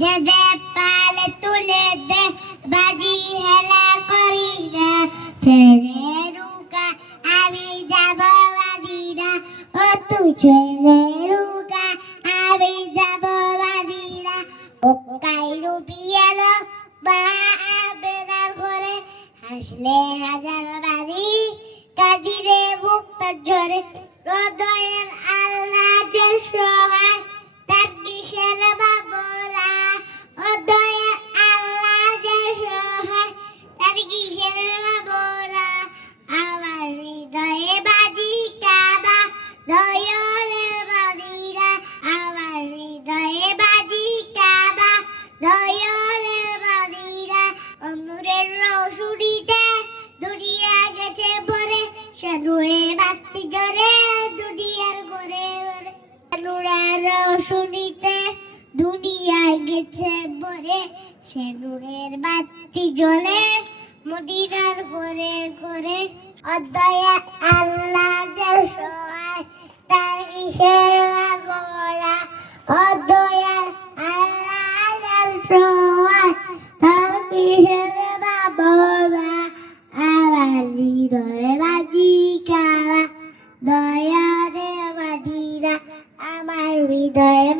দে দে পালে তুলে দে বাজি হেলা করি না ছেড়ে রুকা আমি যাব বাদিনা ও তুই ছেড়ে রুকা আমি যাব বাদিনা ও কাইরু বিয়ালো বা বেড়ার ঘরে হাসলে হাজার বাড়ি কাজিরে বুকটা ঝরে হৃদয়ের আল্লাহর সহায় তার কিসের বাবলা হৃদয়ের আল্লাহর সহায় তার কিসের বাবলা আমার হৃদয়ে বাজি কাবা দয়ালের বাদিরা আমার হৃদয়ে বাজি কাবা দয়ালের বাদিরা নূরের রৌশনীতে দুনিয়া গেছে ভরে নুরের বাতি করে দুনিয়ার ঘরে ঘরে নূরের রৌশনীতে দুনিয়া গেছে ভরে সে নূরের বাতি জ্বলে মদিনার ঘরে ঘরে অদয়া আল্লাহর সহায় তার কিসের বাবলা অদয়া আল্লাহর সহায় তার কিসের বাবলা আমার হৃদয়ে বাজি কাবা দয়ারে বাদিরা আমার হৃদয়ে